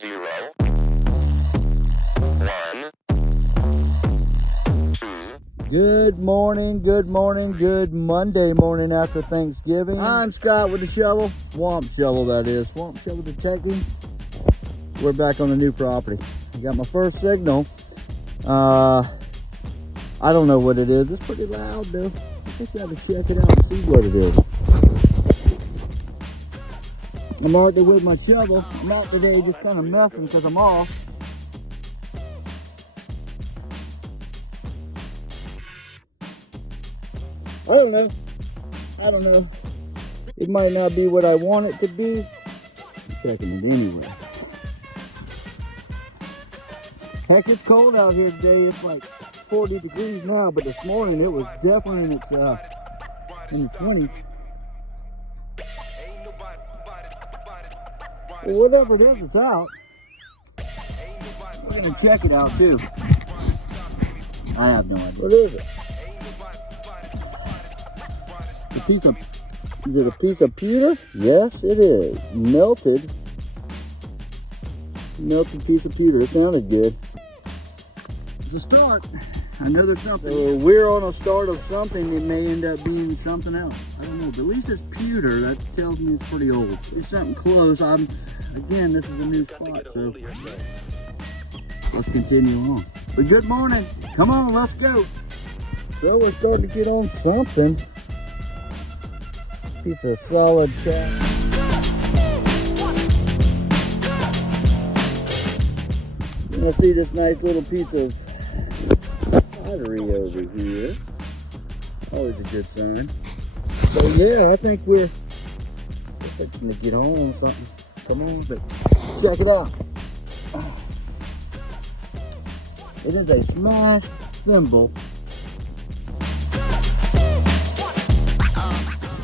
0, 1, 2. Good morning, good Monday morning after Thanksgiving. I'm Scott with the shovel, Swamp Shovel that is, Swamp Shovel Detecting. We're back on the new property. I got my first signal. I don't know what it is. It's pretty loud though. I think we have to check it out and see what it is. I marked it with my shovel. I'm out today just kind of messing because I'm off. I don't know. It might not be what I want it to be. I'm checking it anyway. Heck, it's cold out here today. It's like 40 degrees now, but this morning it was definitely in the 20s. Well, whatever it is, it's out. We're gonna check it out too. I have no idea. What is it? Is it a piece of pewter? Yes, it is. Melted piece of pewter. It sounded good. It's a start. I know there's something. So we're on a start of something that may end up being something else. I don't know, but at least it's pewter. That tells me it's pretty old. It's something close. Again, this is a new spot, so let's continue on. But good morning. Come on, let's go. So we're starting to get on something. Piece of solid chat. You're gonna see this nice little piece of pottery over here. Always a good sign. So yeah, I think we're going to get on something. Come on, but check it out. It is a smashed thimble.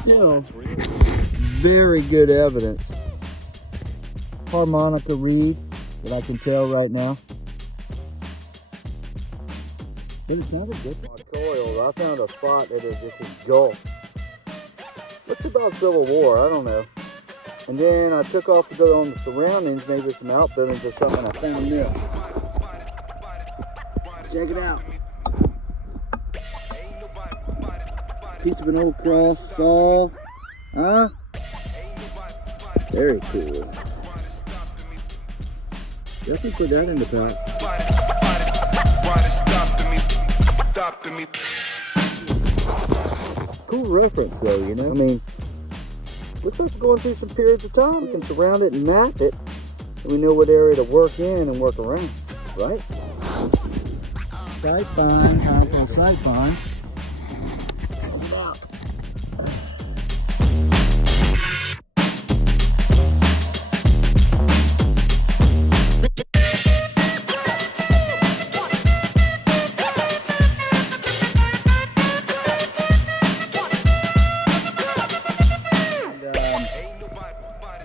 Still, very good evidence. Harmonica reed that I can tell right now. But it sounded good. Coiled. I found a spot that is just engulfed. What's about Civil War? I don't know. And then I took off to go on the surroundings, maybe some outbuildings or something. I found this. Check it out. Piece of an old cross saw. Huh? Very cool. Definitely put that in the pot. Cool reference though, you know? I mean, looks like we're going through some periods of time. We can surround it and map it, and we know what area to work in and work around, right? Sight find, compost sight find.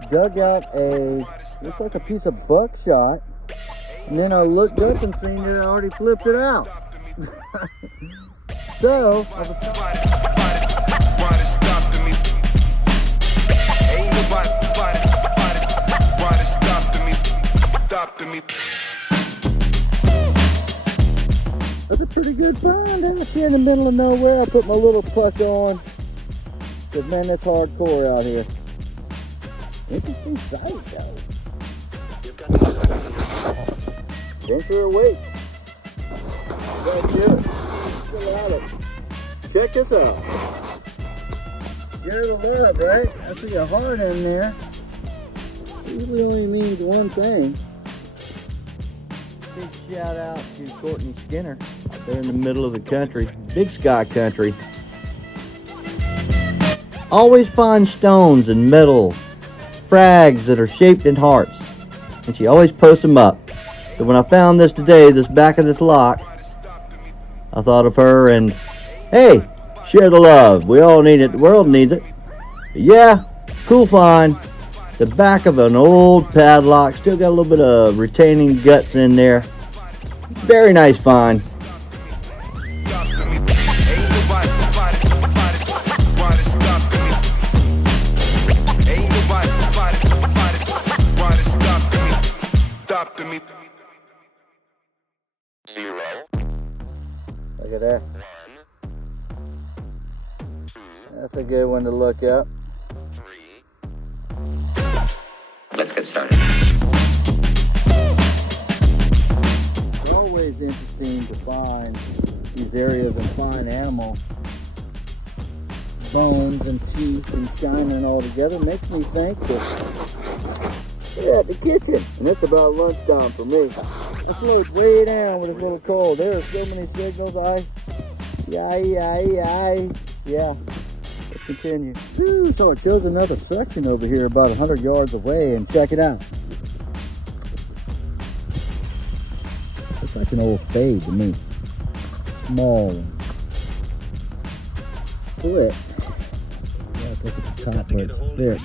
Dug out looks like a piece of buckshot, and then I looked up and seen that I already flipped it out. So, that's a pretty good find out here in the middle of nowhere. I put my little puck on, because man, it's hardcore out here. Interesting sight though. Venture away. Gotta do it. Still at it. Check this out. Share the love, right? I see a heart in there. It usually only means one thing. Big shout out to Courtney Skinner out there in the middle of the country. Big sky country. Always find stones and metal frags that are shaped in hearts, and she always posts them up. So when I found this today, this back of this lock, I thought of her and hey, share the love. We all need it. The world needs it. But yeah, cool find. The back of an old padlock, still got a little bit of retaining guts in there. Very nice find. stopping me. 0. Look at that. That's a good one to look up. 3. Let's get started. It's always interesting to find these areas and find animal bones and teeth and shining all together. Makes me think that we're at the kitchen, and it's about lunchtime for me. I slowed way down with this little cold. There are so many signals. Yeah. Let's continue. Woo, so it shows another section over here about 100 yards away, and check it out. Looks like an old fade to me. Small one. Split. Yeah, look at the top of this.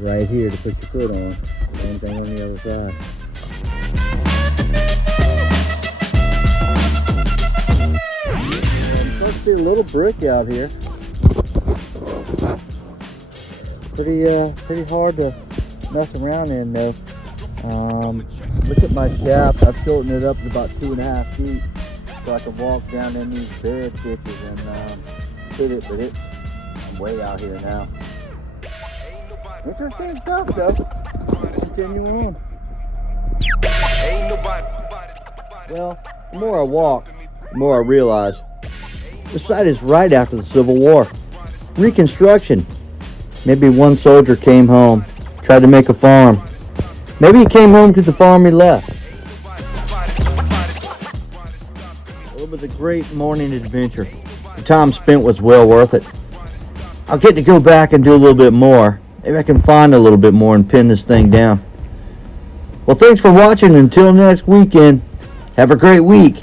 Right here to put your foot on. Same thing on the other side. Let's see a little brick out here. Pretty hard to mess around in though. Look at my shaft. I've shortened it up to about 2.5 feet so I can walk down in these bed ditches and hit it, but I'm way out here now. Interesting stuff though. Continue on. Well, the more I walk, the more I realize the site is right after the Civil War. Reconstruction. Maybe one soldier came home, tried to make a farm. Maybe he came home to the farm he left. Well, it was a great morning adventure. The time spent was well worth it. I'll get to go back and do a little bit more. Maybe I can find a little bit more and pin this thing down. Well, thanks for watching. Until next weekend, have a great week.